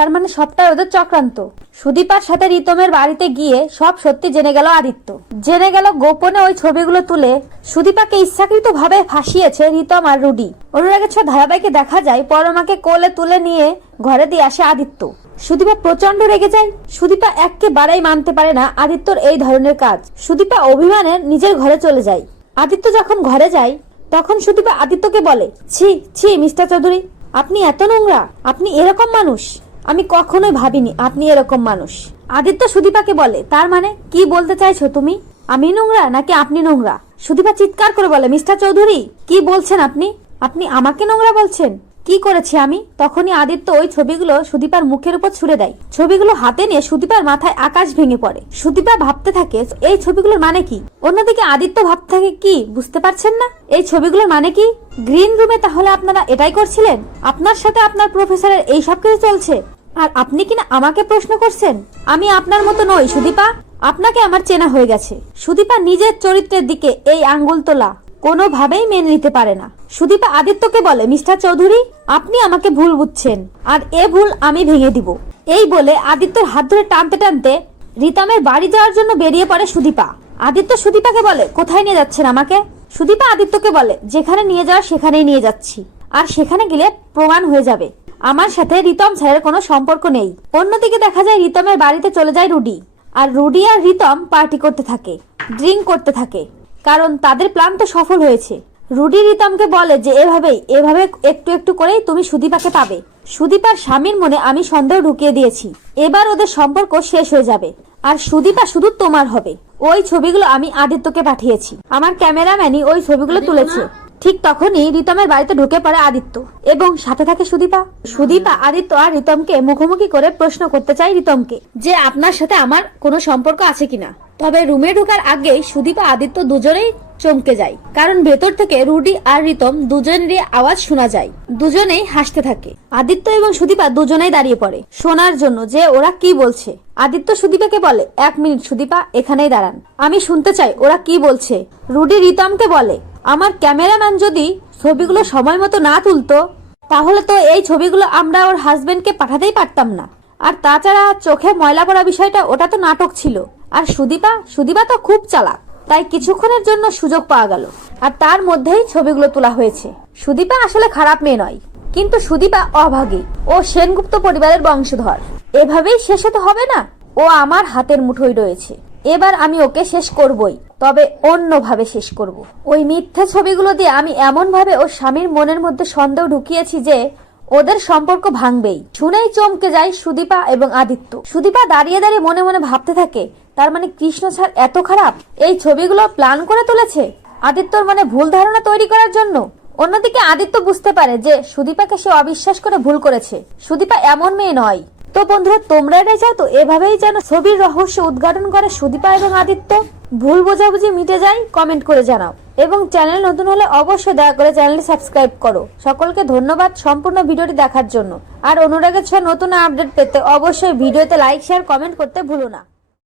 তার মানে সবটাই ওদের চক্রান্ত। সুদীপার সাথে রিতমের বাড়িতে গিয়ে সব সত্যি জেনে গেল আদিত্য। জেনে গেল গোপনে ওই ছবিগুলো তুলে সুদীপাকে ইচ্ছাকৃত ভাবে ফাঁসিয়েছে রিতম আর রুডি। অনুরাগের ছ ধারাবাহিকে দেখা যায় পরমাকে কোলে তুলে নিয়ে ঘরে দিয়ে আসে আদিত্য। সুদীপা প্রচণ্ড রেগে যায়। সুদীপা এককে একেবারেই মানতে পারে না আদিত্যর এই ধরনের কাজ। সুদীপা অভিমানে নিজের ঘরে চলে যায়। আদিত্য যখন ঘরে যায়, তখন সুদীপা আদিত্যকে বলে, ছি ছি, মিস্টার চৌধুরী, আপনি এত নোংরা, আপনি এরকম মানুষ। আমি কখনোই ভাবিনি আপনি এরকম মানুষ। আদিত্য সুদীপাকে বলে, তার মানে কি বলতে চাইছো তুমি? আমি নোংরা নাকি আপনি নোংরা? সুদীপা চিৎকার করে বলে, মিস্টার চৌধুরী, কি বলছেন আপনি? আপনি আমাকে নোংরা বলছেন? কি করেছি আমি? তখনই আদিত্য ওই ছবিগুলো সুদীপার মুখের উপর ছুড়ে দেয়। ছবিগুলো হাতে নিয়ে সুদীপার মাথায় আকাশ ভেঙে পড়ে। সুদীপা ভাবতে থাকে, এই ছবিগুলোর মানে কি? অন্যদিকে আদিত্য ভাবতে থাকে, কি? বুঝতে পারছেন না? এই ছবিগুলোর মানে কি? গ্রিন রুমে তাহলে আপনারা এটাই করছিলেন? আপনার সাথে আপনার প্রফেসরের এই সব কিছু চলছে। আর আপনি কিনা আমাকে প্রশ্ন করছেন? আমি আপনার মতো নই, সুদীপা। আপনাকে আমার চেনা হয়ে গেছে। সুদীপা নিজের চরিত্রের দিকে এই আঙ্গুল তোলা। কোনোভাবেই মেনে নিতে পারে না। সুদীপা আদিত্যকে বলে, মিস্টার চৌধুরী, আপনি আমাকে ভুল বুঝছেন, আর এ ভুল আমি ভেঙে দিব। এই বলে আদিত্যর হাত ধরে টানতে টানতে রিতমের বাড়ি যাওয়ার জন্য বেরিয়ে পড়ে সুদীপা। আদিত্য সুদীপাকে বলে, কোথায় নিয়ে যাচ্ছেন আমাকে? সুদীপা আদিত্যকে বলে, যেখানে নিয়ে যাওয়া সেখানেই নিয়ে যাচ্ছি, আর সেখানে গেলে প্রমাণ হয়ে যাবে। আমার সাথে রিতম স্যারের কোনো সম্পর্ক নেই। অন্যদিকে দেখা যায় রিতমের বাড়িতে চলে যায় রুডি, আর রুডি আর রিতম পার্টি করতে থাকে, ড্রিঙ্ক করতে থাকে। কারণ তাদের প্ল্যান তো সফল হয়েছে। রুডি রিতমকে বলে যে এভাবেই এভাবে একটু একটু করেই তুমি সুদীপাকে পাবে। সুদীপার স্বামীর মনে আমি সন্দেহ ঢুকিয়ে দিয়েছি। এবার ওদের সম্পর্ক শেষ হয়ে যাবে। আর সুদীপা শুধু তোমার হবে। ওই ছবিগুলো আমি আদিত্যকে পাঠিয়েছি। আমার ক্যামেরাম্যানই ওই ছবিগুলো তুলেছে। ঠিক তখনই রিতমের বাড়িতে ঢুকে পড়ে আদিত্য। এবং সাথে থাকে সুদীপা। সুদীপা, আদিত্য আর রিতমকে মুখোমুখি করে প্রশ্ন করতে চাই রিতমকে যে আপনার সাথে আমার কোনো সম্পর্ক আছে কিনা। তবে রুমে ঢোকার আগেই সুদীপা, আদিত্য দুজনেই চমকে যায়। কারণ ভেতর থেকে রুডি আর রিতম দুজনেরই আওয়াজ শোনা যায়। দুজনেই হাসতে থাকে। আদিত্য এবং সুদীপা দুজনেই দাঁড়িয়ে পড়ে শোনার জন্য যে ওরা কি বলছে। আদিত্য সুদীপাকে বলে, এক মিনিট সুদীপা, এখানেই দাঁড়ান। আমি শুনতে চাই ওরা কি বলছে। রুডি রিতমকে বলে আমার ক্যামেরাম্যান যদি ছবিগুলো সময় মতো না তুলতো, তাহলে তো এই ছবিগুলো আমরা ওর হাজবেন্ডকে পাঠাতেই পারতাম না। আর তাছাড়া চোখে ময়লা পড়া বিষয়টা, ওটা তো নাটক ছিল। আর সুদীপা সুদীপা তো খুব চালাক। তাই কিছুক্ষণের জন্য সুযোগ পাওয়া গেল। আর তার মধ্যেই ছবিগুলো তোলা হয়েছে। সুদীপা আসলে খারাপ মেয়ে নয়, কিন্তু সুদীপা অভাগী। ও সেনগুপ্ত পরিবারের বংশধর। এভাবেই শেষ হতে হবে না। ও আমার হাতের মুঠোয় রয়েছে। এবার আমি ওকে শেষ করবই, তবে অন্যভাবে শেষ করব। ওই মিথ্যা ছবিগুলো দিয়ে আমি এমন ভাবে ওর স্বামীর মনের মধ্যে সন্দেহ ঢুকিয়েছি যে ওদের সম্পর্ক ভাঙবেই। শুনেই চমকে যায় সুদীপা এবং আদিত্য। সুদীপা দাঁড়িয়ে দাঁড়িয়ে মনে মনে ভাবতে থাকে, তার মানে কৃষ্ণ স্যার এত খারাপ? এই ছবিগুলো প্ল্যান করে তুলেছে? আদিত্যর মনে ভুল ধারণা তৈরি করার জন্য? অন্যদিকে আদিত্য বুঝতে পারে যে সুদীপাকে সে অবিশ্বাস করে ভুল করেছে। সুদীপা এমন মেয়ে নয়। তো বন্ধুরা, তোমরা এটা চাও তো? এভাবেই যেন ছবির রহস্য উদ্ঘাটন করে সুদীপা এবং আদিত্য। ভুল বোঝাবুঝি মিটে যায় কমেন্ট করে জানাও। এবং চ্যানেল নতুন হলে অবশ্যই দয়া করে চ্যানেলটি সাবস্ক্রাইব করো। সকলকে ধন্যবাদ সম্পূর্ণ ভিডিওটি দেখার জন্য। আর অনুরাগের ছোঁয়া নতুন আপডেট পেতে অবশ্যই ভিডিওতে লাইক শেয়ার কমেন্ট করতে ভুলো না।